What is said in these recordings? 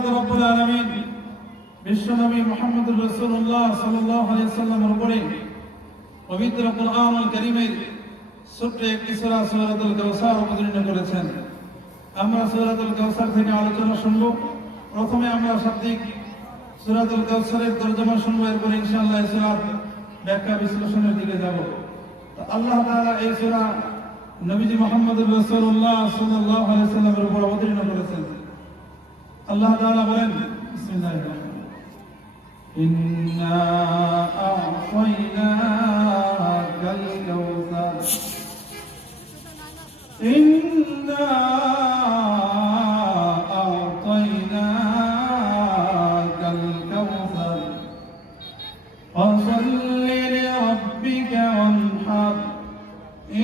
রহমত রব্বুল আলামিন বিশ্বনবী মুহাম্মদুর রাসূলুল্লাহ সাল্লাল্লাহু আলাইহি ওয়াসাল্লামের উপরে পবিত্র কোরআনুল কারীমের ছোট্ট একটি সূরা সূরাতুল কাউসার অবতীর্ণ করেছেন। আমরা সূরাতুল কাউসার থেকে আলোচনা শুনব। প্রথমে আমরা শাব্দিক সূরাতুল কাউসারের তরজমা শুনব, এরপর ইনশাআল্লাহ এই সূরার ব্যাখ্যা বিশ্লেষণের দিকে যাব। আল্লাহ তাআলা এই সূরা নবীজি মুহাম্মদুর রাসূলুল্লাহ সাল্লাল্লাহু আলাইহি ওয়াসাল্লামের উপর অবতীর্ণ করেছেন। আল্লাহ তাআলা বলেন, বিসমিল্লাহির রহমানির রহিম, ইন্না আ'তাইনাকাল কাউসার, ইন্না আ'তাইনাকাল কাউসার ফাসাল্লি লিরাব্বিকা ওয়ানহার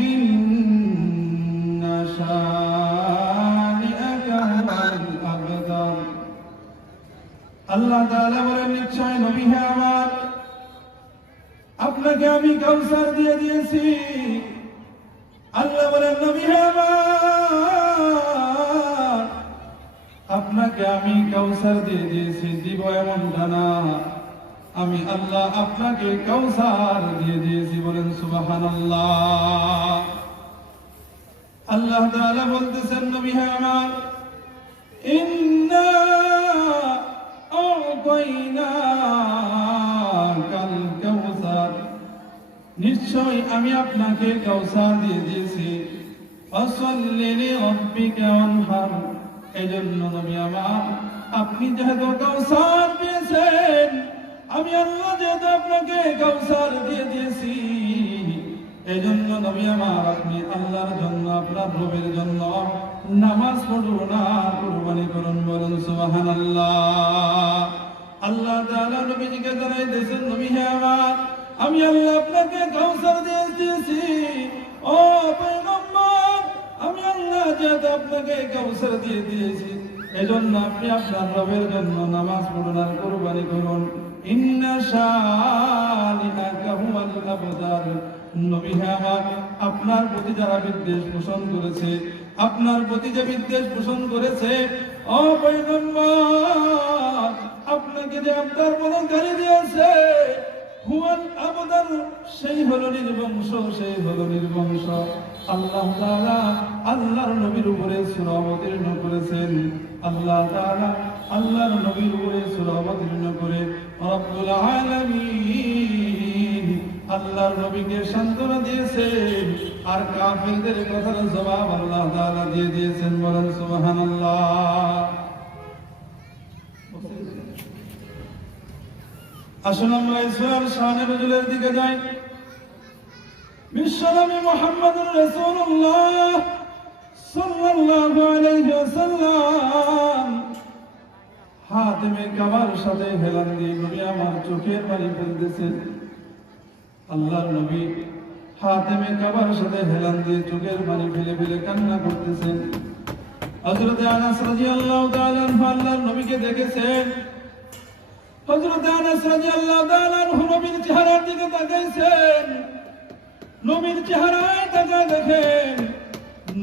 ইন্না শানিআকা হুয়াল আবতার। আল্লাহ তাআলা বলেন, নিশ্চয় নবী হে আমার, আপনাকে আমি কাউসার দিয়ে দিয়েছি। আল্লাহ বলেন, নবী হে আমার, আপনাকে আমি কাউসার দিয়ে দিয়েছি। দিব এমনটা না, আমি আল্লাহ আপনাকে কাউসার দিয়ে দিয়েছি। বলেন সুবহানাল্লাহ। আল্লাহ তাআলা বলতেছেন, নবী হে আমার, ইন্না আ'তাইনাকাল কাউসার, নিশ্চয় আমি আপনাকে কাউসার দিয়ে দিয়েছি। ফাসাল্লি লিরাব্বিকা ওয়ানহার, এজন্য নবী আমার, আপনি যেহেতু কাউসার পেয়েছেন, আমি আল্লাহ যেহেতু আপনাকে কাউসার দিয়ে দিয়েছি, এজন্য নবী আমার, আপনি আল্লাহর জন্য, আপনার রবের জন্য নামাজ পড়ুন আর কুরবানি করুন। বলুন সুবহানাল্লাহ। আল্লাহ তাআলা নবীজিকে জানাইতেছেন, নবী হে আমার, আমি আল্লাহ আপনাকে কাউসার দিয়ে দিয়েছি। ও পয়গম্বর, আমি আল্লাহ যেহেতু আপনাকে কাউসার দিয়ে দিয়েছি, এজন্য আপনি আপনার রবের জন্য নামাজ পড়ুন আর কুরবানি করুন। ইন্না শানিআকা হুয়াল আবতার, নবী হে আমার, আপনার প্রতি যারা বিদ্বেষ পোষণ করেছে, আপনার প্রতি যে বিদ্বেষ পোষণ করেছে, ও পয়গম্বর, আপনাকে যে আপনার বলে গালি দিয়েছে, হুয়াল আবতার, সেই হলো নির্বংশ, সেই হলো নির্বংশ। আল্লাহ তাআলা আল্লাহর নবীর উপরে সূরা অবতীর্ণ করেছেন। আল্লাহ তাআলা আল্লাহর নবীর উপরে সূরা অবতীর্ণ করে রব্বুল আলামিন আল্লাহর নবীকে সান্ত্বনা দিয়েছেন, আর কাফেরদের কথার জবাব আল্লাহ তাআলা দিয়ে দিয়েছেন। বলেন সুবহানাল্লাহ। আসুন আমরা ইসলাম শানে নজুলের দিকে যাই। বিশ্বনবী মুহাম্মদুর রাসূলুল্লাহ সাল্লাল্লাহু আলাইহি ওয়াসাল্লাম হাতেমে কাবার সাথে হেলান দিয়ে নবী আমার চোখের পানি ফেলতেছেন। আল্লাহর নবী হাতেমে কাবার সাথে হেলান দিয়ে চোখের পানি ফেলে ফেলে কান্না করতেছেন। হযরত আনাস রাদিয়াল্লাহু তাআলা আনহু আল্লাহর নবীকে দেখেছেন। হযরত আনাস রাদিয়াল্লাহু তাআলা আনহু নবীর চেহারার দিকে তাকাইছেন। নবীর চেহারায় তাকায় দেখেন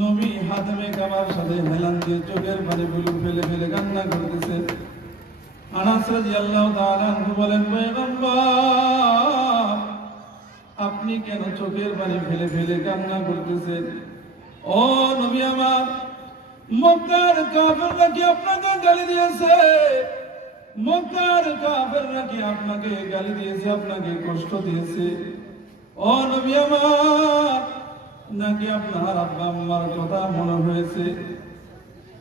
নবী হাতেমে কাবার সাথে হেলান দিয়ে চোখের পানি ফেলে ফেলে কান্না করতেছে। আনাস রাদিয়াল্লাহু তাআলা আনহু বলেন, পয়গম্বর, আপনি কেন চোখের পানি ফেলে ফেলে কান্না করতেছেন? ও নবী আমার, মক্কার কাফেররা কি আপনাকে গালি দিয়েছে? মক্কার কাফেররা কি আপনাকে গালি দিয়েছে, আপনাকে কষ্ট দিয়েছে? ও নবী আমার, নাকি আপনার আব্বা আম্মার কথা মনে হয়েছে?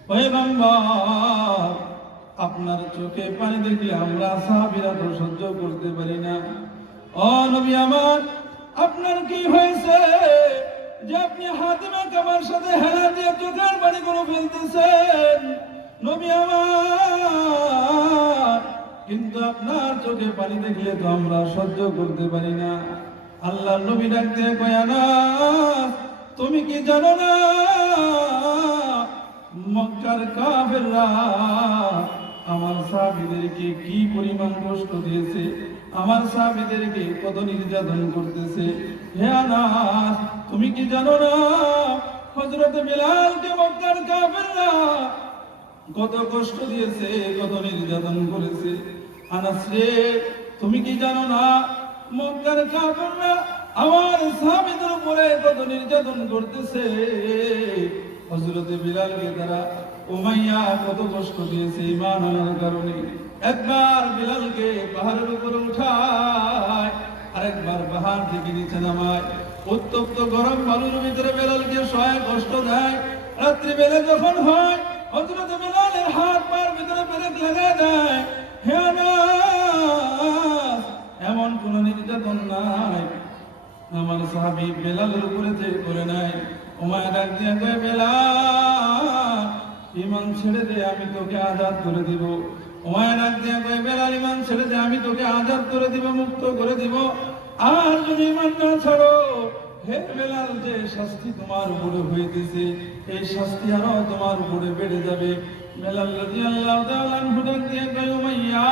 পয়গম্বর, আপনার চোখে পানি দেখলে আমরা সাহাবীরা তো সহ্য করতে পারি না। ও নবী আমার, আপনার কি হয়েছে যে আপনি হাতেমে কাবার সাথে হেলান দিয়ে চোখের পানিগুলো ফেলতেছেন? নবী আমার, কিন্তু আপনার চোখে পানি দেখলে তো আমরা সহ্য করতে পারি না। আল্লাহ নবী ডাকতে কয়, আনাস, তুমি কি জানো না মক্কার কাফেররা আমার সাহাবীদেরকে কি পরিমাণ কষ্ট দিয়েছে, আমার সাহাবীদেরকে কত নির্যাতন করতেছে? হে আনাস, তুমি কি জানো না হযরত বিলালকে মক্কার কাফেররা কত কষ্ট দিয়েছে, কত নির্যাতন করেছে। আনাস রে, তুমি কি জানো না মক্কার কাফেররা আমার সাহাবীদের উপরে কত নির্যাতন করতেছে। হযরত বিলালকে তারা উমাইয়া কত কষ্ট দিয়েছে ঈমান আনার কারণে। একবার বিলালকে পাহাড়ের উপরে উঠায়, আরেকবার পাহাড় থেকে নিচে নামায়। উত্তপ্ত গরম বালুর ভিতরে বিলালকে সহায় কষ্ট দেয়। রাত্রি বেলা যখন হয় হযরত বিলালের হাত পায়ের ভিতরে পেরেক লাগায় দেয়। হে আনাস, এমন কোন নির্যাতন নাই আমার সাহাবী বেলালের উপরে যে করে নাই। উমাইয়া ডাক দিয়ে কয়, বেলাল ঈমান ছেড়ে দে, আমি তোকে আজাদ করে দিব। উমাইয়া ডাক দিয়ে কয়, বেলাল ঈমান ছেড়ে দে, আমি তোকে আজাদ করে দিব, মুক্ত করে দিব। আর যদি ঈমান না ছাড়ো, হে বেলাল, যে শাস্তি তোমার উপরে হইতেছে এই শাস্তি আরো তোমার উপরে বেড়ে যাবে। বেলাল রাদিয়াল্লাহু তাআলা আনহু ডাক দিয়ে কয়, উমাইয়া,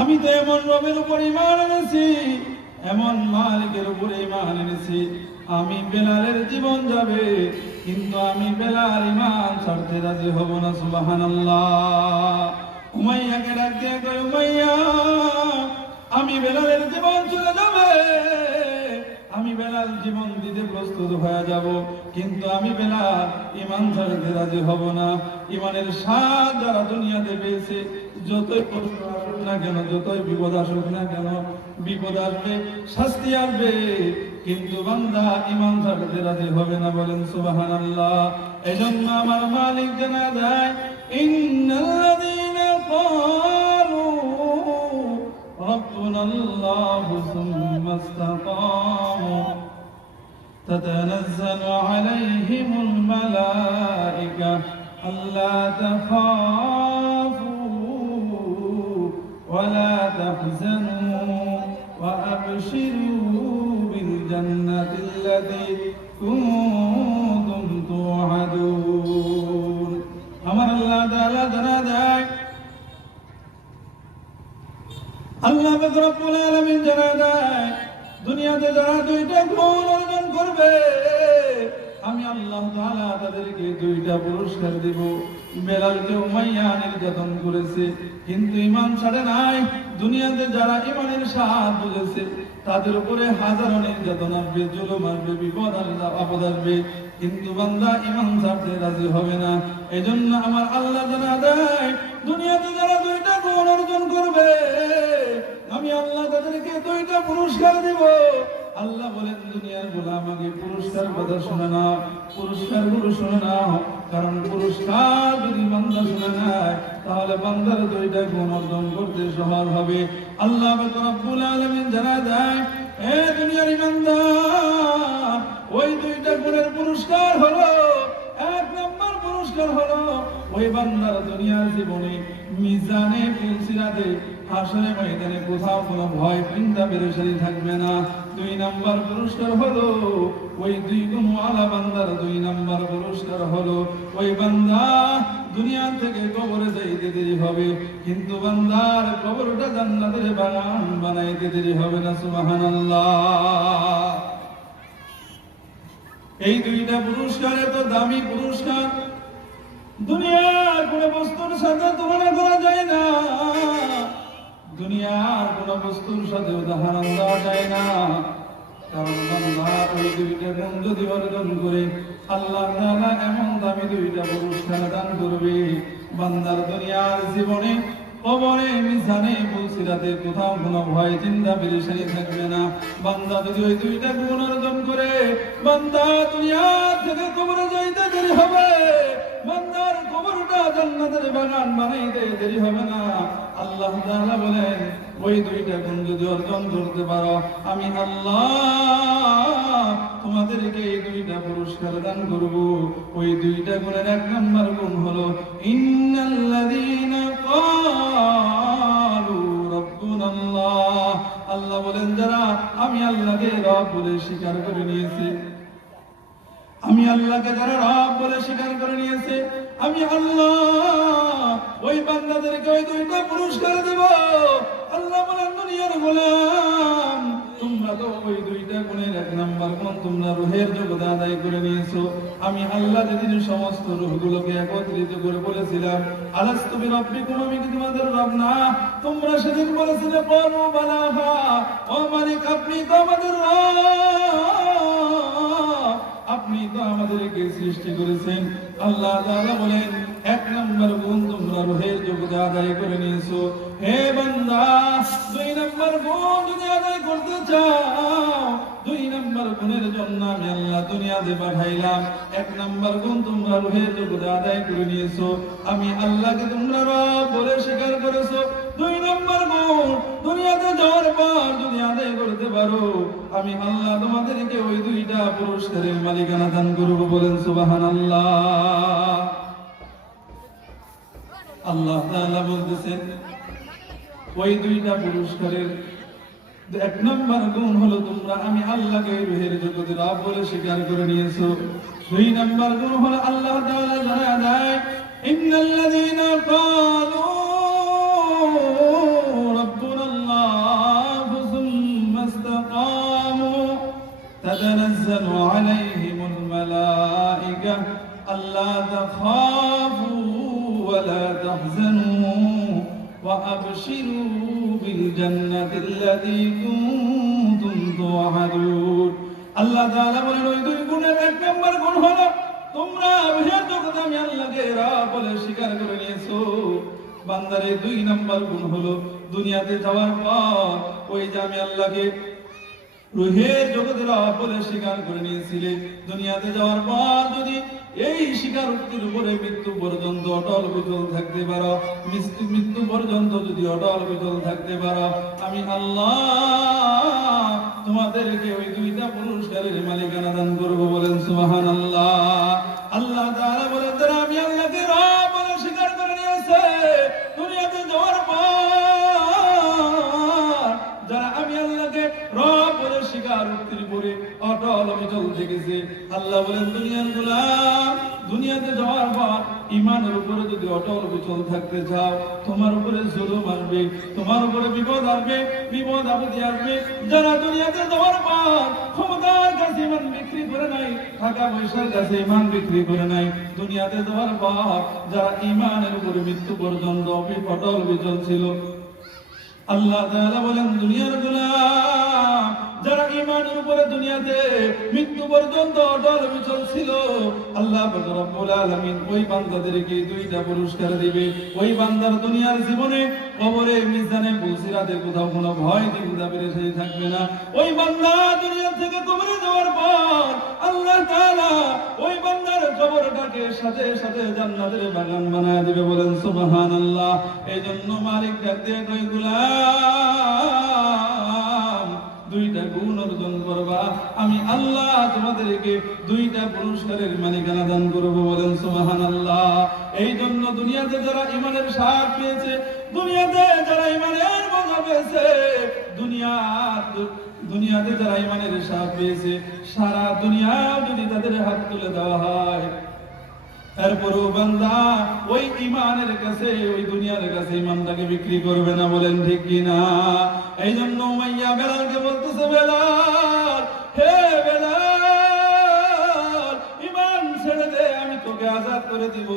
আমি তো এমন রবের উপর ঈমান এনেছি, এমন মালিকের উপর ঈমান এনেছি, আমি বেলালের জীবন যাবে কিন্তু আমি বেলাল ঈমান ছাড়তে রাজি হব না। সুবহানাল্লাহ। উমাইয়াকে ডাক দিয়ে কয়, উমাইয়া, আমি বেলালের জীবন চলে যাবে, আমি বেলাল জীবন দিতে প্রস্তুত হয়ে যাব, কিন্তু আমি বেলাল ঈমান ছাড়তে রাজি হব না। ঈমানের স্বাদ যারা দুনিয়াতে পেয়েছে, যতই কষ্ট আসুক না কেন, যতই বিপদ আসুক না কেন, বিপদ আসবে, শাস্তি আসবে, কিন্তু বান্দা ঈমান ছাড়তে রাজি হবে না। বলেন সুবহানাল্লাহ। এজন্য আমার মালিক জানা দেয়, ইন্নাল্লাযীনা ক্বালু রাব্বুনাল্লাহু সুম্মা ইসতাকামু তাতানাজ্জালু আলাইহিমুল মালায়েকা আল্লা তাখাফু ওয়া লা তাহজানু ওয়া আবশিরু বিল জান্নাতিল্লাতী কুনতুম তুআদুন। আমার আল্লাহ তাআলা জানা দেয়, আল্লাহ রব্বুল আলামিন জানা দেয়, দুনিয়াতে যারা দুইটা গুণ অর্জন করবে আমি আল্লাহ তাআলা তাদেরকে দুইটা পুরস্কার দিব। বেলালকে উমাইয়া নির্যাতন করেছে কিন্তু ঈমান ছাড়ে নাই। দুনিয়াতে যারা ঈমানের স্বাদ বুঝেছে তাদের উপরে হাজারো নির্যাতন আসবে, জুলুম আসবে, বিপদ আসবে, আপদ আসবে, কিন্তু বান্দা ঈমান ছাড়তে রাজি হবে না। এজন্য আমার আল্লাহ জানা দেয়, দুনিয়াতে যারা দুইটা গুণ অর্জন করবে আমি আল্লাহ তাদেরকে দুইটা পুরস্কার দিব। আল্লাহ বলেন, দুনিয়ার গোলাম আগে পুরস্কার কথা শুনে নাও, পুরস্কার গুলো শুনে নাও, কারণ পুরস্কার যদি বান্দা শুনে নেয় তাহলে বান্দার দুইটা গুণ অর্জন করতে সহজ হবে। আল্লাহ রাব্বুল আলামিন জানা দেয়, হে দুনিয়ার ইমানদার, ওই দুইটা গুণের পুরস্কার হলো, এক নম্বর পুরস্কার হলো ওই বান্দার দুনিয়ার জীবনে মিজানে পুলসিরাতে হাসরে ময়দানে কোথাও কোনো ভয় চিন্তা পেরেশানি থাকবে না। দুই নম্বর পুরস্কার হলো ওই দুই গুণওয়ালা বান্দার দুই নম্বর পুরস্কার হলো ওই বান্দা দুনিয়া থেকে কবরে যাইতে দেরি হবে কিন্তু বান্দার কবরটা জান্নাতের বাগান বানাইতে দেরি হবে না। সুবহানাল্লাহ। এই দুইটা পুরস্কার এত দামি পুরস্কার, দুনিয়ার কোন বস্তুর সাথে তুলনা করা যায় না, দুনিয়ার কোন বস্তুর সাথে উদাহরণ দেওয়া যায় না। কারণ বান্দা ওই দুইটা গুণ যদি অর্জন করে আল্লাহ তাআলা এমন দামি দুইটা পুরস্কার দান করবে, বান্দার দুনিয়ার জীবনে কবরে মিজানে পুলসিরাতে কোথাও কোনো ভয় চিন্তা পেরেশানি থাকবে না। বান্দা যদি ওই দুইটা গুণ অর্জন করে বান্দা দুনিয়া থেকে কবরে যাইতে দেরি হবে, বান্দার কবরটা জান্নাতের বাগান বানাইতে দেরি হবে না। আল্লাহ তাআলা বলেন, ওই দুইটা গুণ যদি অর্জন করতে পারো আমি আল্লাহ তোমাদেরকে এই দুইটা পুরস্কার দান করব। ওই দুইটা গুণের এক নম্বর গুণ হলো ইন্নাল্লাযীনা ক্বালু রাব্বুনাল্লাহ। আল্লাহ বলেন, যারা আমি আল্লাহকে রব বলে স্বীকার করে নিয়েছে, আমি আল্লাহকে যারা রব বলে স্বীকার করে নিয়েছে আমি আল্লাহ ওই বান্দাদেরকে ওই দুইটা পুরস্কার দেব। আল্লাহ বলেন, দুনিয়ার গোলাম তোমরা তোমরা তো ওই দুইটা গুণের এক নাম্বার গুণ তোমরা রূহের জগতে আদায় করে নিয়েছো। আমি আল্লাহ যেদিন সমস্ত রূহগুলোকে একত্রিত করে বলেছিলাম আলাস্তু বিরাব্বিকুম, আমি কি তোমাদের রব না? তোমরা সেদিন বলেছিলে ক্বালু বালা, ও মালিক আপনি তো আমাদের রব, আপনি তো আমাদেরকে সৃষ্টি করেছেন। আল্লাহ তাআলা বলেন এক নাম্বার গুণ তোমরা রূহের জগতে আদায় করে নিয়েছো। হে বান্দা, দুই নাম্বার গুণ যদি আদায় করতে চাও, দুই নাম্বার গুণের জন্য আমি আল্লাহ দুনিয়াতে পাঠাইলাম। এক নাম্বার গুণ তোমরা রূহের জগতে আদায় করে নিয়েছো, আমি আল্লাহকে তোমরা রব বলে স্বীকার করেছো। দুই নাম্বার গুণ দুনিয়াতে যাওয়ার পর যদি আদায় করতে পারো, আমি আল্লাহ তোমাদেরকে ওই দুইটা পুরস্কারের মালিকানা দান করব। বলেন সুবহানাল্লাহ। আল্লাহ তাআলা বলতেছেন ওই দুইটা পুরস্কারের এক নম্বর গুণ হলো তোমরা আমি আল্লাহকে রূহের জগতে রব বলে স্বীকার করে নিয়েছো। দুই নম্বর গুণ হলো আল্লাহ তাআলা জানা দেয় ইন্নাল্লাযীনা ক্বালু রাব্বুনাল্লাহু সুম্মা ইসতাকামু তাতানাজ্জালু আলাইহিমুল মালায়েকা আল্লা তাখাফু ওয়া লা তাহজানু وأبشروا بالجنة التي كنتم توعدون। আল্লাহ তাআলা বলেন ওই দুই গুণের এক নম্বর গুণ হলো তোমরা রূহের জগতে আমি আল্লাহকে রব বলে স্বীকার করে নিয়েছো। বান্দারে দুই নম্বর গুণ হলো দুনিয়াতে যাওয়ার পর ওই যে আমি আল্লাহকে রূহের জগতে রব বলে স্বীকার করে নিয়েছিলে, দুনিয়াতে যাওয়ার পর যদি এই স্বীকারোক্তির উপরে মৃত্যু পর্যন্ত অটল বিচল থাকতে পারো, মৃত্যু পর্যন্ত যদি অটল বিচল থাকতে পারো, আমি আল্লাহ তোমাদেরকে ওই দুইটা পুরস্কারের মালিকানা দান করব। বলেন সুবহানাল্লাহ। আল্লাহ তাআলা বলেন যারা আমি আল্লাহকে রব বলে স্বীকার করে নিয়েছে, দুনিয়াতে যাওয়ার পর যারা আমি আল্লাহকে রব বলে স্বীকারোক্তির উপরে অটল অবিচল থেকেছে, আল্লাহ বলেন দুনিয়ার গোলাম, দুনিয়াতে যাওয়ার পর ঈমানের উপরে যদি অটল অবিচল থাকতে চাও, তোমার উপরে জুলুম আসবে, তোমার উপরে বিপদ আসবে, বিপদ আপদে আসবে। যারা দুনিয়াতে যাওয়ার পর ক্ষমতার কাছে ঈমান বিক্রি করে নাই, টাকা পয়সার কাছে ঈমান বিক্রি করে নাই, দুনিয়াতে যাওয়ার পর যারা ঈমানের উপরে মৃত্যু পর্যন্ত অটল অবিচল ছিল, আল্লাহ তাআলা বলেন দুনিয়ার গোলাম যারা ঈমানের উপরে দুনিয়াতে মৃত্যু পর্যন্ত অটল অবিচল ছিল, আল্লাহ পাক রব্বুল আলামিন ওই বান্দাদেরকে দুইটা পুরস্কার দিবে। ওই বান্দার দুনিয়ার জীবনে কবরে মিজানে পুলসিরাতে কোথাও কোনো ভয় চিন্তা পেরেশানি থাকবে না। ওই বান্দা দুনিয়া থেকে কবরে যাওয়ার পর আল্লাহ তাআলা ওই বান্দার কবরটাকে সাথে সাথে জান্নাতের বাগান বানায় দিবে। বলেন সুবহানাল্লাহ। এইজন্য মালিক ডাক দিয়ে কই গোলাম দুইটা গুণ অর্জন করবা, আমি আল্লাহ তোমাদেরকে দুইটা পুরস্কারের মালিকানা দান করব। বলেন সুবহানাল্লাহ। এই জন্য দুনিয়াতে যারা ঈমানের স্বাদ পেয়েছে, দুনিয়াতে যারা ঈমানের মজা পেয়েছে, দুনিয়াতে যারা ঈমানের স্বাদ পেয়েছে, সারা দুনিয়া যদি তাদের হাত তুলে দেওয়া হয়, এরপরও বান্দা ওই ঈমানের কাছে, ওই দুনিয়ার কাছে ঈমানটাকে বিক্রি করবে না। বলেন ঠিক কিনা? এই জন্য উমাইয়া বেলালকে বলতেছে, বেলাল, হে বেলাল, ঈমান ছেড়ে দে, আমি তোকে আজাদ করে দিব।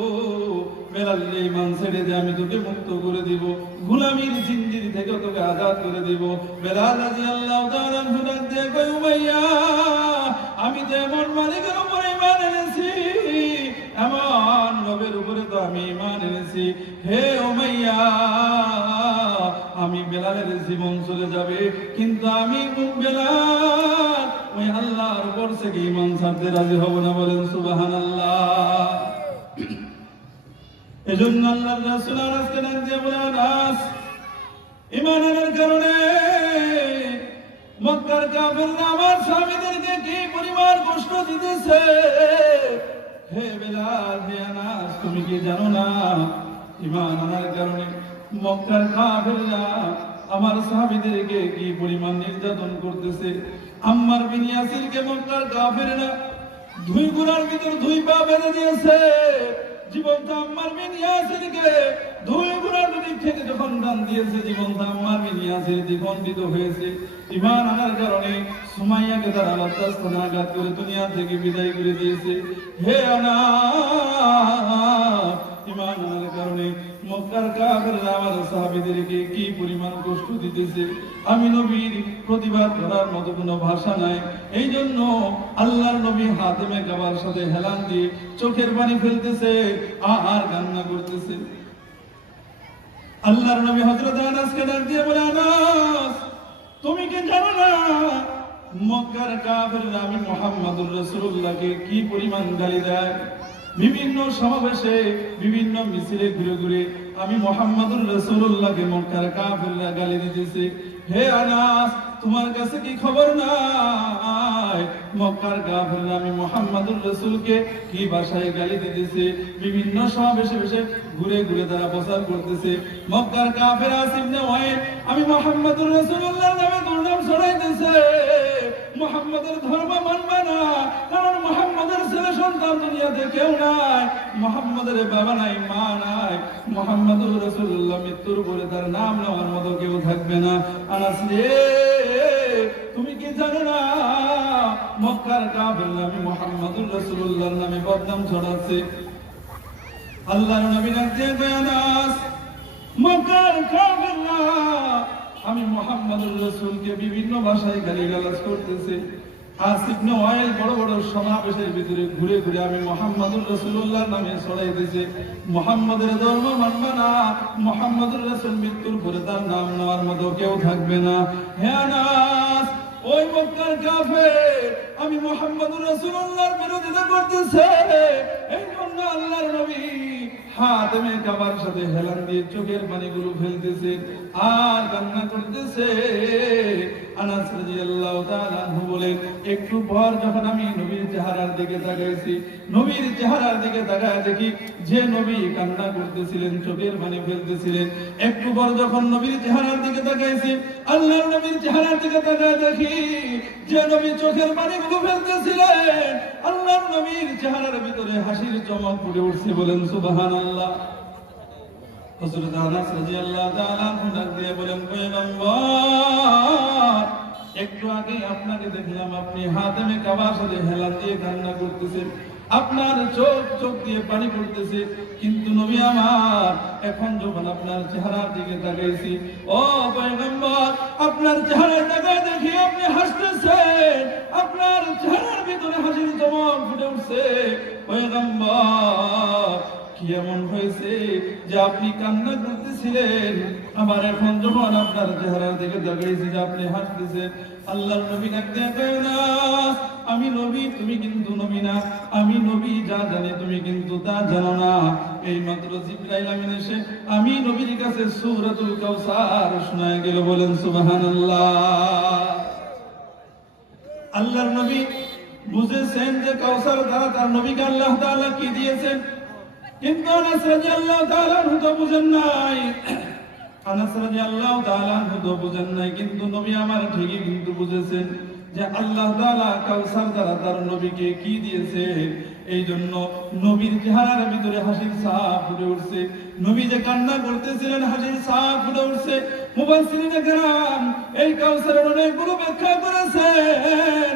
বেলাল, ঈমান ছেড়ে দে, আমি তোকে মুক্ত করে দিব, গোলামীর জিঞ্জির থেকে তোকে আজাদ করে দিব। বেলাল রাদিয়াল্লাহু তাআলা ডাক দিয়ে কই, উমাইয়া, আমি তো এমন মালিকের উপরে ঈমান এনেছি, এমন রবের উপরে তো আমি ঈমান এনেছি, হে উমাইয়া, আমি বেলালের জীবন চলে যাবে, কিন্তু আমি বেলাল ওই আল্লাহর উপর থেকে ঈমান ছাড়তে রাজি হব না। বলেন সুবহানাল্লাহ। এজন্য আল্লাহর রাসূল আনাসকে ডাক দিয়ে বলে, আনাস, ঈমান আনার কারণে মক্কার কাফেররা আমার সাহাবীদেরকে কি পরিমাণ কষ্ট দিতেছে। হে বেলাল, হে আনাস, তুমি কি জানো না ঈমান আনার কারণে মক্কার কাফেররা আমার সাহাবীদেরকে কি পরিমাণ নির্যাতন করতেছে। আম্মার বিন ইয়াসিরকে মক্কার কাফেররা দুই গুণার ভিতর দুই পা বেঁধে দিয়েছে। জীবন্ত আম্মার বিন ইয়াসিরকে দুই গুণার ভিতর থেকে যখন সন্তান দিয়েছে, জীবনটা আম্মার বিনিয়াসে দ্বিখণ্ডিত হয়েছে। ঈমান আনার কারণে সুমাইয়াকে তারা লজ্জাস্থানাঘাত করে দুনিয়া থেকে বিদায় করে দিয়েছে। হে আনাস, ঈমান আনার কারণে মক্কার কাফেররা আমার সাহাবীদেরকে কি পরিমাণ কষ্ট দিতেছে, আমি নবীর প্রতিবাদ করার মতো কোনো ভাষা নাই। এই জন্য আল্লাহর নবী হাতেমে কাবার সাথে হেলান দিয়ে চোখের পানি ফেলতেছে আর কান্না করতেছে। আল্লাহর নবী হযরত আনাসকে ডাক দিয়ে বলে, আনাস, তুমি কি জানো না মক্কার কাফেররা আমি মুহাম্মদুর রাসূলুল্লাহকে কি পরিমাণ গালি দেয়? বিভিন্ন সমাবেশে বিভিন্ন মিছিলে ঘুরে ঘুরে আমি মুহাম্মদুর রাসূলুল্লাহকে মক্কার কাফেররা গালি দিতেছে। হে আনাস, তোমার কাছে কি খবর নাই মক্কার কাফেররা আমি মুহাম্মদুর রাসূলকে কি ভাষায় গালি দিতেছে? বিভিন্ন সমাবেশে বসে ঘুরে ঘুরে তারা প্রচার করতেছে মক্কার কাফের আসিফ ইবনে ওয়াইল আমি মুহাম্মদুর রাসূলুল্লাহর নামে দুর্নাম ছড়াইতেছে, মুহাম্মাদের ধর্ম মানবে না, কারণ মুহাম্মাদের ছেলে সন্তান দুনিয়াতে কেউ নাই, মুহাম্মাদের বাবা নাই, মা নাই, মুহাম্মাদুর রাসূলুল্লাহ মৃত্যুর পরে তার নাম নেওয়ার মতো কেউ থাকবে না। আনাস রে, তুমি কি জানো না মক্কার কাফেররা আমি মুহাম্মাদুর রাসূলুল্লাহর নামে বদনাম ছড়াচ্ছে? আল্লাহর নবী ডাক দিয়ে কয়, আনাস, মক্কার কাফেররা আমি মুহাম্মদুর রাসূলকে বিভিন্ন ভাষায় গালিগালাজ করতেছে। আসিফ ইবনে ওয়াইল বড় বড় সমাবেশের ভিতরে ঘুরে ঘুরে আমি মুহাম্মদুর রাসূলুল্লাহর নামে ছড়াইতেছে মুহাম্মাদের ধর্ম মানবে না, মুহাম্মদুর রাসূল মৃত্যুর পরে তার নাম নেওয়ার মতো কেউ থাকবে না। হে আনাস, ওই মক্কার কাফের আমি মুহাম্মদুর রাসূলুল্লাহর বিরোধিতা করতেছে, এই জন্য আল্লাহর নবী হাতেমে কাবার সাথে হেলান দিয়ে চোখের পানিগুলো ফেলতেছে আর কান্না করতেছে। আনাস রাদিয়াল্লাহু তাআলা আনহু বলেন, একটু পর যখন আমি নবীর চেহারার দিকে তাকাইছি, নবীর চেহারার দিকে তাকায় দেখি যে নবী কান্না করতেছিলেন, চোখের পানি ফেলতেছিলেন। একটু পর যখন নবীর চেহারার দিকে তাকাইছি, আল্লাহর নবীর চেহারার দিকে তাকায় দেখি যে নবী চোখের পানিগুলো ফেলতেছিলেন, আল্লাহর নবীর চেহারার ভিতরে হাসির চমক ফুটে উঠছে। বলেন সুবহানাল্লাহ। হযরত আনাস রাদিয়াল্লাহু তাআলা আনহু ডাক দিয়ে বলেন, পয়গম্বর, একটু আগে আপনাকে দেখলাম আপনি হাতেমে কাবার সাথে হেলান দিয়ে কান্না করতেছেন, আপনার চোখ দিয়ে পানি পড়তেছে, কিন্তু নবী আমার এখন যখন আপনার চেহারার দিকে তাকাইছি, ও পয়গম্বর, আপনার চেহারায় তাকায় দেখি আপনি হাসতেছেন, আপনার চেহারার ভিতরে হাসির চমক ফুটে উঠছে। পয়গম্বর, কি এমন হয়েছে যে আপনি কান্না করতেছিলেন, আবার এখন যখন আপনার চেহারার দিকে তাকাইছি যে আপনি হাসতেছেন? আল্লাহর নবী ডাকতে কয়, না আমি নবী, তুমি কিন্তু নবী না, আমি নবী যা জানি তুমি কিন্তু তা জানো না। এই মাত্র জিবরাইল আমিন এসে আমি নবীর কাছে সূরাতুল কাউসার শোনায় গেল। বলেন সুবহানাল্লাহ। আল্লাহর নবী বুঝেছেন যে কাউসার দ্বারা তার নবীকে আল্লাহ তাআলা কি দিয়েছেন, কিন্তু আনাস রাদিয়াল্লাহু তাআলা আনহু তো বুঝেন নাই। আনাস রাদিয়াল্লাহু তাআলা আনহু তো বুঝেন নাই, কিন্তু নবী আমার ঠিকই কিন্তু বুঝেছেন যে আল্লাহ তাআলা কাউসার দ্বারা তার নবীকে কি দিয়েছে। এই জন্য নবীর চেহারার ভিতরে হাসির ছাপ ফুটে উঠছে, নবী যে কান্না করতেছিলেন হাসির ছাপ ফুটে উঠছে। মুফাসসিরিনে কেরাম এই কাউসারের অনেকগুলো ব্যাখ্যা করেছেন,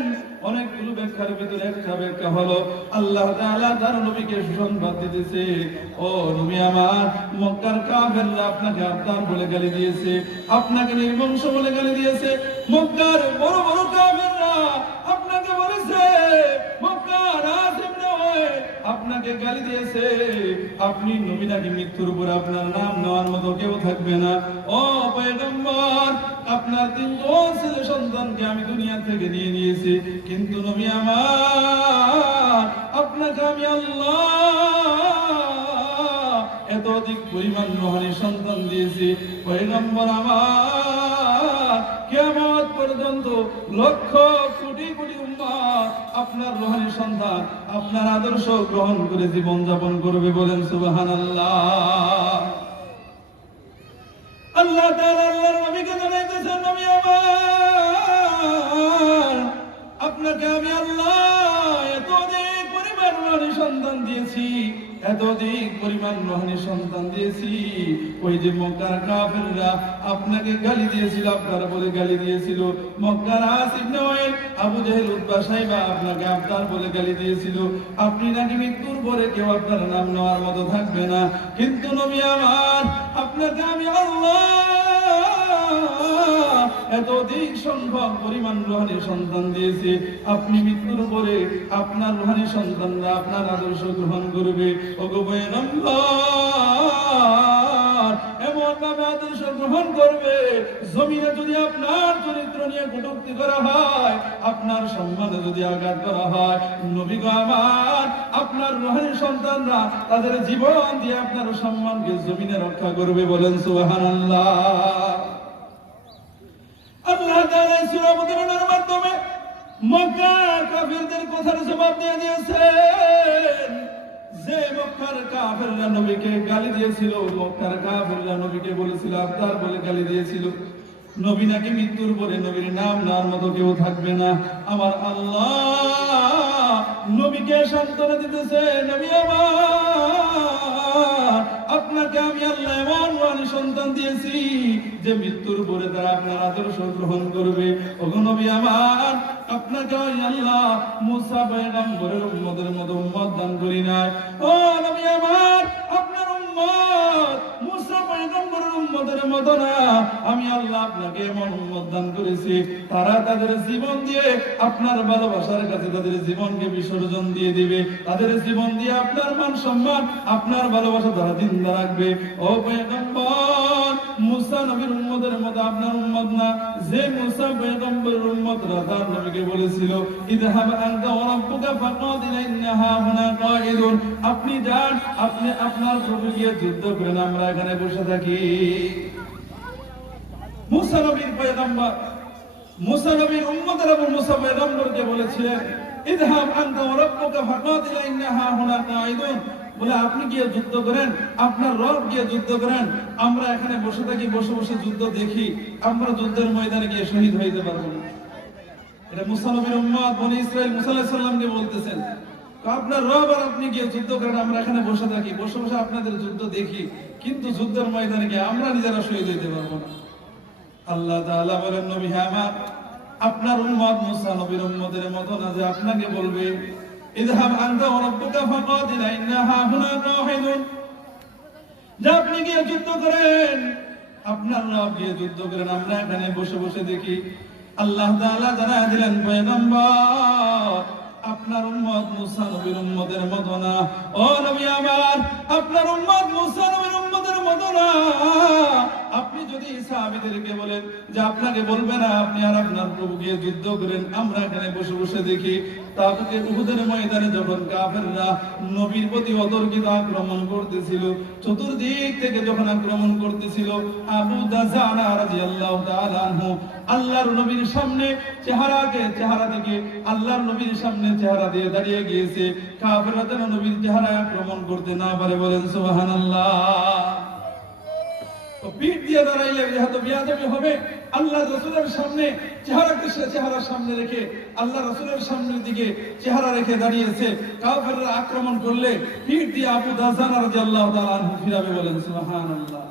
অনেকগুলো ব্যাখ্যার ভিতরে একটা ব্যাখ্যা হলো আল্লাহ তাআলা তার নবীকে সুসংবাদ দিতেছে, ও নবী আমার, মক্কার কাফেররা আপনাকে আব্তার বলে গালি দিয়েছে, আপনাকে নির্বংশ বলে গালি দিয়েছে। মক্কার বড় বড় কাফেররা আপনাকে বলেছে, মক্কার আসিফ ইবনে ওয়াইল আপনাকে গালি দিয়েছে, আপনি নবী নাকি মৃত্যুর উপর আপনার নাম নেওয়ার মতো কেউ থাকবে না। ও পয়গম্বর, আপনার তিনজন ছেলে সন্তানকে আমি দুনিয়া থেকে নিয়ে নিয়েছি, কিন্তু নবী আমার, আপনাকে আমি আল্লাহ এত অধিক পরিমাণ রূহানী সন্তান দিয়েছি। পয়গম্বর আমার, কিয়ামত পর্যন্ত লক্ষ কোটি কোটি উম্মত আপনার রূহানী সন্তান, আপনার আদর্শ গ্রহণ করে জীবন যাপন করবে। বলেন সুবহানাল্লাহ। আল্লাহ তাআলা আল্লাহর নবীকে জানাইতেছেন, নবী আমার, আপনাকে আমি আল্লাহ এত অনেক পরিমাণ রূহানী সন্তান দিয়েছি, এতদিক পরিমাণ রুহানি সন্তান দিয়েছি। ওই যে মক্কার কাফেররা আপনাকে গালি দিয়েছিল, আপনার বলে গালি দিয়েছিল। মক্কার আস ইবনে ওয়াইল, আবু জাহেল, উতবা, সাইবা আপনাকে আপনার বলে গালি দিয়েছিল। আপনি নাকি মৃত্যুর পরে কেউ আপনার নাম নেওয়ার মতো থাকবে না। কিন্তু নবী আমার, আপনাকে আমি আল্লাহ এতদিক সংখ্যক পরিমাণ রুহানি সন্তান দিয়েছি। আপনি মৃত্যুর পরে আপনার রুহানি সন্তানরা আপনার আদর্শ গ্রহণ করবে। ওগো পয়গম্বর, এমন ভাবে আদর্শ গ্রহণ করবে, জমিনে যদি আপনার চরিত্র নিয়ে কটূক্তি করা হয়, আপনার সম্মানে যদি আঘাত করা হয়, নবী গো আমার, আপনার রুহানি সন্তানরা তাদের জীবন দিয়ে আপনার সম্মানকে জমিনে রক্ষা করবে। বলেন সুবহানাল্লাহ। আল্লাহ তাআলা সূরা মুদাররিসের মাধ্যমে মক্কার কাফিরদের কথার জবাব দিয়ে দিয়েছেন। যে মক্কার কাফিররা নবীকে গালি দিয়েছিল, মক্কার কাফিররা নবীকে বলেছিল আপনার বলে গালি দিয়েছিল, নবী নাকি মৃত্যুর পরে নবীর নাম নেওয়ার মতো কেউ থাকবে না। আমার আল্লাহ নবীকে সান্ত্বনা দিতেছে, নবী আমার, আপনাকে আমি আল্লাহ এমন রুহানি সন্তান দিয়েছি যে মৃত্যুর পরে তারা আপনার আদর্শ গ্রহণ করবে। ওগো নবী আমার, আপনাকে আমি আল্লাহ মুসা পয়গম্বরের উম্মতের মতো উম্মত দান করি নাই। ও নবী আমার, আপনার উম্মত মুসা পয়গম্বরের উম্মতের মতো না, আমি আল্লাহ আপনাকে এমন উম্মত দান করেছি, তারা তাদের জীবন দিয়ে আপনার ভালোবাসার কাছে তাদের জীবনকে বিসর্জন দিয়ে দিবে। তাদের জীবন দিয়ে আপনার মান সম্মান, আপনার ভালোবাসা তারা জিন্দা রাখবে। ও পয়গম্বর, মুসা নবীর উম্মতের মতো আপনার উম্মত না। যে মুসা পয়গম্বরের উম্মতরা তার নবীকে বলেছিল, ইযহাব আনতা ওয়া রাব্বুকা ফাকাতিলা ইন্না হাহুনা কাঈদুন, আপনি যান, আপনি আপনার প্রভু গিয়ে যুদ্ধ করেন, আমরা এখানে বসে থাকি। মুসা নবীর পয়গম্বর, মুসা নবীর উম্মতের আবু মুসা পয়গম্বরকে বলেছিলেন, ইযহাব আনতা ওয়া রাব্বুকা ফাকাতিলা ইন্না হাহুনা কাঈদুন, বলে আপনি গিয়ে যুদ্ধ করেন, আপনার রব গিয়ে যুদ্ধ করেন, আমরা এখানে বসে থাকি, বসে বসে যুদ্ধ দেখি, আমরা যুদ্ধের ময়দানে গিয়ে শহীদ হইতে পারবো না। এটা মুসা নবীর উম্মত বনি ইসরাইল মুসা আলাইহিস সালামকে বলতেছেন, আপনার রব আর আপনি গিয়ে যুদ্ধ করেন, আমরা এখানে বসে থাকি, বসে বসে আপনাদের যুদ্ধ দেখি, কিন্তু যুদ্ধের ময়দানে গিয়ে আমরা নিজেরা শহীদ হইতে পারবো না। আল্লাহ তাআলা বলেন, নবী হ্যাঁ আমার, আপনার উম্মত মুসা নবীর উম্মতের মতো না যে আপনাকে বলবে, ইযহাব আনতা ওয়া রাব্বুকা ফাকাতিলা ইন্না হাহুনা কাঈদুন, যে আপনি গিয়ে যুদ্ধ করেন, আপনার রব গিয়ে যুদ্ধ করেন, আমরা এখানে বসে বসে দেখি। আল্লাহ তাআলা জানায় দিলেন, পয়গম্বর, আপনার উম্মত মুসা নবীর উম্মতের মতো না। ও নবী আমার, আপনার উম্মত মুসা নবীর উম্মতের মতো না। আপনি যদি সাহাবীদেরকে বলেন যে আপনাকে বলবে না, আপনি আর আপনার প্রভু গিয়ে যুদ্ধ করেন, আমরা এখানে বসে বসে দেখি। তাবুকে উহুদের ময়দানে যখন কাফেররা নবীর প্রতি অতর্কিত আক্রমণ করতেছিল, চতুর্দিক থেকে যখন আক্রমণ করতেছিল, আবু দাজানা রাদিয়াল্লাহু তাআলা আনহু আল্লাহর নবীর সামনে চেহারা দিকে আল্লাহর নবীর সামনে চেহারা দিয়ে দাঁড়িয়ে গিয়েছে, কাফেররা যেন নবীর চেহারায় আক্রমণ করতে না পারে। বলেন সুবহানাল্লাহ। পিঠ দিয়ে দাঁড়াইলে যেহেতু বিয়াদবি হবে, আল্লাহ রাসূলের সামনে চেহারার সামনে রেখে আল্লাহ রাসূলের সামনের দিকে চেহারা রেখে দাঁড়িয়েছে, কাফেররা আক্রমণ করলে পিঠ দিয়ে আবু দাজানা রাদিয়াল্লাহু তাআলা আনহু ফিরাবে। বলেন সুবহানাল্লাহ।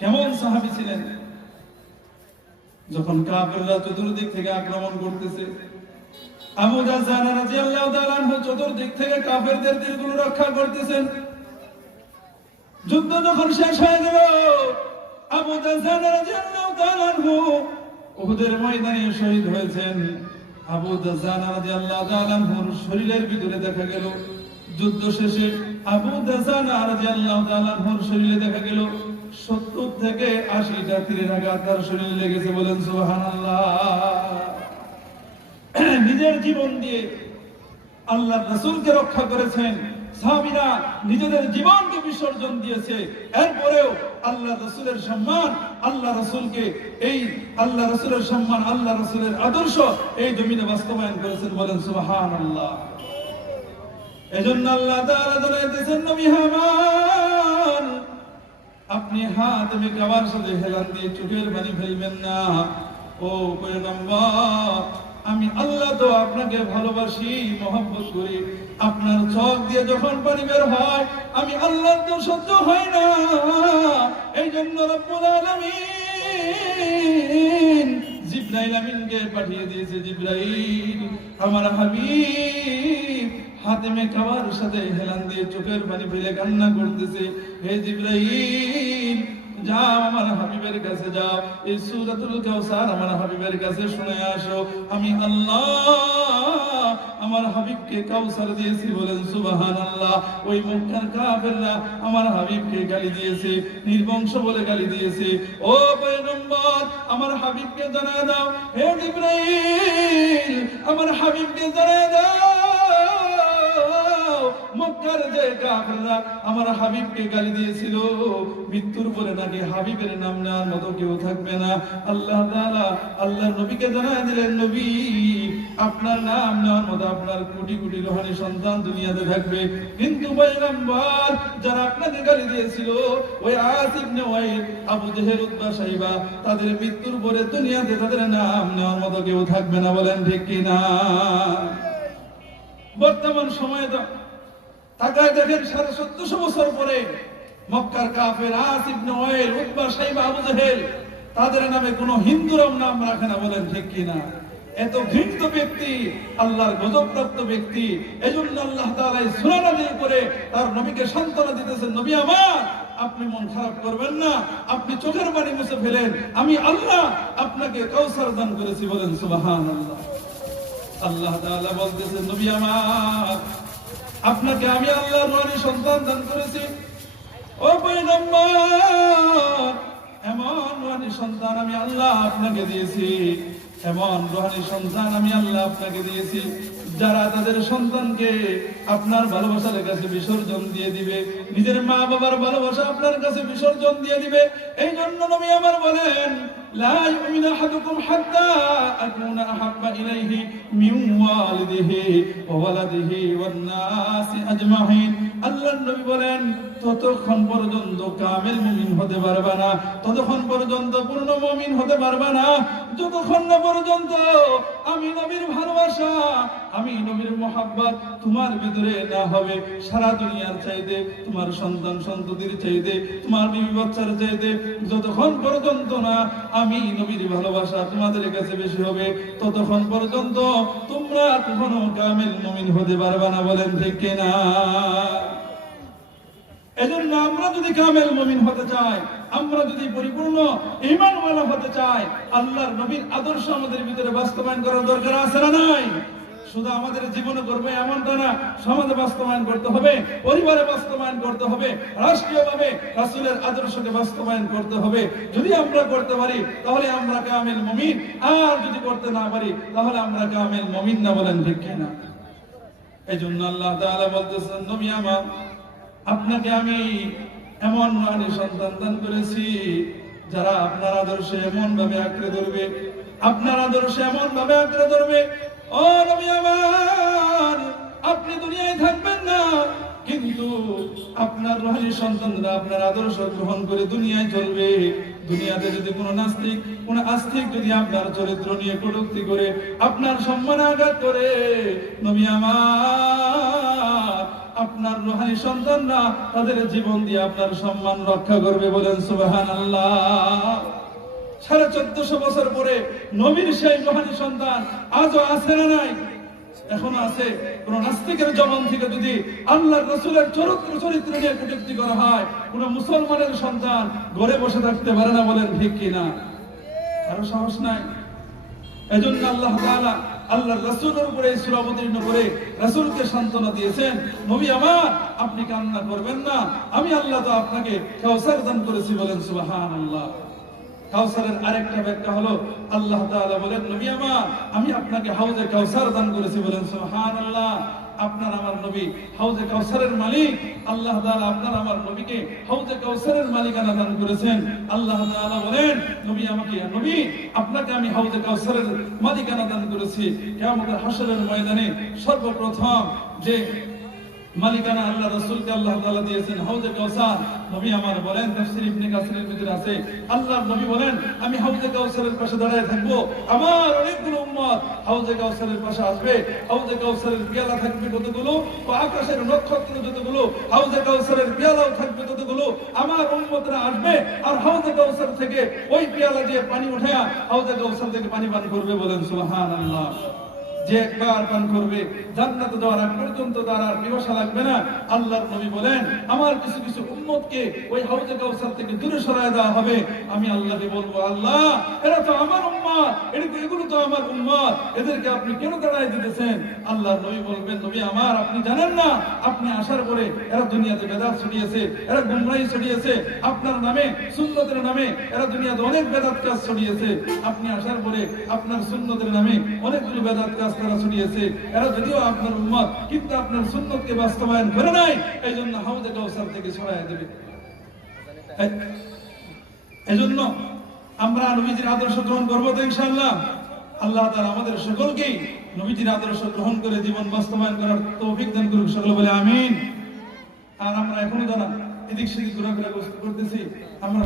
কেমন সাহাবী ছিলেন! যখন কাফেররা চতুর্দিক থেকে আক্রমণ করতেছে, আবু দাজানা রাদিয়াল্লাহু তাআলা আনহু চতুর্দিক থেকে কাফেরদের তীরগুলো রক্ষা করতেছেন। যুদ্ধ যখন শেষ হয়ে গেল, আবু দাজানা রাদিয়াল্লাহু তাআলা আনহু উহুদের ময়দানে শহীদ হয়েছেন। আবু দাজানা রাদিয়াল্লাহু তাআলা আনহুর শরীরের ভিতরে দেখা গেল, যুদ্ধ শেষে আবু দাজানা রাদিয়াল্লাহু তাআলা আনহুর শরীরে দেখা গেল 70 থেকে 80টা তীরের আঘাত তার শরীরে লেগেছে। বলেন সুবহানাল্লাহ। নিজের জীবন দিয়ে আল্লাহর রাসূলকে রক্ষা করেছেন, সাহাবীরা নিজেদের জীবনকে বিসর্জন দিয়েছে, এরপরেও আল্লাহ রাসূলের সম্মান, আল্লাহ রাসূলকে এই আল্লাহ রাসূলের সম্মান, আল্লাহ রাসূলের আদর্শ এই জমিনে বাস্তবায়ন করেছেন। বলেন সুবহানাল্লাহ। এজন্য আল্লাহ তাআলা জানাইতেছেন, নবী আমার, আপনি হাতেমে কাবার সাথে হেলান দিয়ে চোখের পানি ফেলবেন না। ও পয়গম্বর, আমি আল্লাহ তো আপনাকে ভালোবাসি, মহব্বত করি। আপনার চোখ দিয়ে যখন পানি বের হয় আমি আল্লাহর তো সহ্য হয় না। এই জন্য রব্বুল আলামিন জিবরাইল আমিনকে পাঠিয়ে দিয়েছে। জিবরাইল আমার হাবিব হাতেমে খাবার সাথে হেলান দিয়ে চোখের পানি ফেলে কান্না করতেছে। হে জিবরাইল যাও আমার হাবিবের কাছে যাও, এই সূরাতুল কাউসার আমার হাবিবের কাছে শুনে আসো। আমি আল্লাহ আমার হাবিবকে কাউসার দিয়েছি, বলেন সুবহানাল্লাহ। ওই মক্কার কাফেররা আমার হাবিবকে গালি দিয়েছে, নির্বংশ বলে গালি দিয়েছে। ও পয়গম্বর আমার হাবিবকে জানায় দাও, হে জিবরাইল আমার হাবিবকে জানায় দাও মক্কার যে কাফেররা আমার হাবিবকে গালি দিয়েছিল, মৃত্যুর পরে নাকি হাবিবের নাম নেওয়ার মতো কেউ থাকবে না। আল্লাহ তাআলা আল্লাহর নবীকে জানায় দিলেন, নবী আপনার নাম নেওয়ার মতো আপনার কোটি কোটি রূহানি সন্তান দুনিয়াতে থাকবে। কিন্তু পয়গম্বর যারা আপনাকে গালি দিয়েছিল, ওই আস ইবনে ওয়াইল, আবু জেহেল, উতবা, শাইবা, তাদের মৃত্যুর পরে দুনিয়াতে তাদের নাম নেওয়ার মতো কেউ থাকবে না। বলেন ঠিক কি না? বর্তমান সময়ে তাকায় দেখেন 1450 বছর পরে মক্কার কাফের আস ইবনে ওয়াইল, উতবা, শাইবা, আবু জেহেল তাদের নামে কোনো হিন্দুরাও নাম রাখে না। বলেন ঠিক কি না? এত ঘৃণিত ব্যক্তি, আল্লাহর গজবপ্রাপ্ত ব্যক্তি। এজন্য আল্লাহ তাআলা এই সূরা নাযিল করে তার নবীকে সান্ত্বনা দিতেছেন, নবী আমার আপনি মন খারাপ করবেন না, আপনি চোখের পানি মুছে ফেলেন, আমি আল্লাহ আপনাকে কাউসার দান করেছি। বলেন সুবহানাল্লাহ। আল্লাহ তাআলা বলতেছেন, নবী আমার আপনাকে আমি আল্লাহর রূহানি সন্তান দান করেছি। ও পয়গম্বর এমন রূহানি সন্তান আমি আল্লাহ আপনাকে দিয়েছি, এমন রূহানি সন্তান আমি আল্লাহ আপনাকে দিয়েছি যারা তাদের সন্তানকে আপনার ভালোবাসার কাছে বিসর্জন দিয়ে দিবে, নিজের মা বাবার ভালোবাসা আপনার কাছে বিসর্জন দিয়ে দিবে। এই জন্য নবী আমার বলেন, লা ইউমিনু আহাদুকুম হাত্তা আকুনা আহাব্বা ইলাইহি মিন ওয়ালিদিহি ওয়া ওয়ালাদিহি ওয়ান নাসি আজমাইন। আল্লাহর নবী বলেন, ততক্ষণ পর্যন্ত কামেল মুমিন হতে পারবে না, ততক্ষণ পর্যন্ত পূর্ণ মুমিন হতে পারবে না, যতক্ষণ না পর্যন্ত আমি নবীর ভালোবাসা, আমি নবীর মুহাব্বত তোমার ভিতরে না হবে। সারা দুনিয়ার চাইতে, তোমার সন্তান সন্ততির চাইতে, তোমার বিবি বাচ্চার চাইতে যতক্ষণ পর্যন্ত না আমি নবীর ভালোবাসা তোমাদের কাছে বেশি হবে, ততক্ষণ পর্যন্ত তোমরা কখনো কামেল মুমিন হতে পারবে না। বলেন ঠিক কিনা? এজন্য আমরা যদি কামেল মুমিন হতে চাই, আমরা যদি পরিপূর্ণ ঈমানওয়ালা হতে চাই, আল্লাহর নবীর আদর্শ আমাদের ভিতরে বাস্তবায়ন করার দরকার আছে না নাই? শুধু আমাদের জীবনে করবে এমনটা না, সমাজে বাস্তবায়ন করতে হবে, পরিবারে বাস্তবায়ন করতে হবে, রাষ্ট্রীয়ভাবে রাসূলের আদর্শকে বাস্তবায়ন করতে হবে। যদি আমরা করতে পারি তাহলে আমরা কামেল মুমিন, আর যদি করতে না পারি তাহলে আমরা কামেল মুমিন না। বলেন ঠিক কিনা? এজন্য আল্লাহ তাআলা বলতেছেন, নবী আমার আপনাকে আমি এমন রূহানি সন্তান দান করেছি যারা আপনার আদর্শে এমন ভাবে আঁকড়ে ধরবে, আপনার আদর্শে এমন ভাবে আঁকড়ে ধরবে। ও নবী আমার আপনি দুনিয়ায় থাকবেন না, কিন্তু আপনার রূহানি সন্তানরা আপনার আদর্শ গ্রহণ করে দুনিয়ায় চলবে। দুনিয়াতে যদি কোনো নাস্তিক, কোনো আস্তিক যদি আপনার চরিত্র নিয়ে কটূক্তি করে, আপনার সম্মান আঘাত করে, নবী আমার আপনার রূহানি সন্তানরা তাদের জীবন দিয়ে আপনার সম্মান রক্ষা করবে। বলেন সুবহানাল্লাহ। 1450 বছর পরে নবীর সেই রূহানি সন্তান আজও আছে না নাই? এখনো আছে। কোন নাস্তিকের জবান থেকে যদি আল্লাহর রাসূলের চরিত্র নিয়ে কটূক্তি করা হয়, কোন মুসলমানের সন্তান ঘরে বসে থাকতে পারে না। বলেন ঠিক কিনা? কারো সাহস নাই। এজন্য আল্লাহ তাআলা আল্লাহর রাসূলের উপরে এই সূরা অবতীর্ণ করে রাসূলকে সান্ত্বনা দিয়েছেন, নবী আমার আপনি কান্না করবেন না, আমি আল্লাহ তো আপনাকে কাউসার দান করেছি। বলেন সুবহানাল্লাহ। কাউসারের আরেকটা ব্যাখ্যা হলো, আল্লাহ তাআলা বলেন, নবী আমার আমি আপনাকে হাউজে কাউসার দান করেছি। বলেন সুবহানাল্লাহ। আপনার আমার নবী হাউজে কাউসারের মালিক। আল্লাহ তাআলা আপনার আমার নবীকে হাউজে কাউসারের মালিকানা দান করেছেন। আল্লাহ তাআলা বলেন, নবী আমাকে, নবী আপনাকে আমি হাউজে কাউসারের মালিকানা দান করেছি। কিয়ামতের হাশরের ময়দানে সর্বপ্রথম যে মালিকানা আল্লাহ রাসূলকে আল্লাহ তাআলা দিয়েছেন হাউজে কাউসার। নবী আমার বলেন, তাফসীর ইবনে কাসিরের ভিতরে আছে, আল্লাহর নবী বলেন, আমি হাউজে কাউসারের পাশে দাঁড়ায় থাকব, আমার অনেকগুলো উম্মত হাউজে কাউসারের পাশে আসবে। হাউজে কাউসারের পেয়ালা থাকবে কতগুলো, ও আকাশের নক্ষত্র যতগুলো, হাউজে কাউসারের পেয়ালাও থাকবে ততগুলো। আমার উম্মতরা আসবে আর হাউজে কাউসার থেকে ওই পেয়ালা দিয়ে পানি উঠায়া হাউজে কাউসার থেকে পানি পান করবে। বলেন সুবহানাল্লাহ। যে একবার পান করবে জান্নাতে যাওয়ার আগ পর্যন্ত তার আর পিপাসা লাগবে না। আল্লাহর নবী বলেন, আমার কিছু কিছু উম্মতকে ওই হাউজে কাউসার থেকে দূরে সরায় দেওয়া হবে। আমি আল্লাহকে বলবো, আল্লাহ এরা তো আমার উম্মত, এগুলো তো আমার উম্মত, এদেরকে আপনি কেন দাঁড়ায় দিতেছেন? আল্লাহর নবী বলবেন, নবী আমার, আপনি জানেন না, আপনি আসার পরে এরা দুনিয়াতে বেদাত ছড়িয়েছে, এরা গুমরাহি ছড়িয়েছে, আপনার নামে সুন্নতের নামে এরা দুনিয়াতে অনেক বেদাত কাজ ছড়িয়েছে। আপনি আসার পরে আপনার সুন্নতের নামে অনেকগুলো বেদাত কাজ তারা ছড়িয়েছে। এরা যদিও আপনার উম্মত, কিন্তু আপনার সুন্নতকে বাস্তবায়ন করে নাই, এই জন্য হাউজে কাউসার থেকে ছড়ায় দেবে। এই জন্য আমরা নবীজির আদর্শ গ্রহণ করবো তো ইনশাআল্লাহ। আল্লাহ তাআলা আমাদের সকলকেই নবীজির আদর্শ গ্রহণ করে জীবন বাস্তবায়ন করার তৌফিক দান করুক, সকলে বলে আমিন। আর আমরা এখনো যারা এদিক সেদিক ঘোরাফেরা করতেছি, আমরা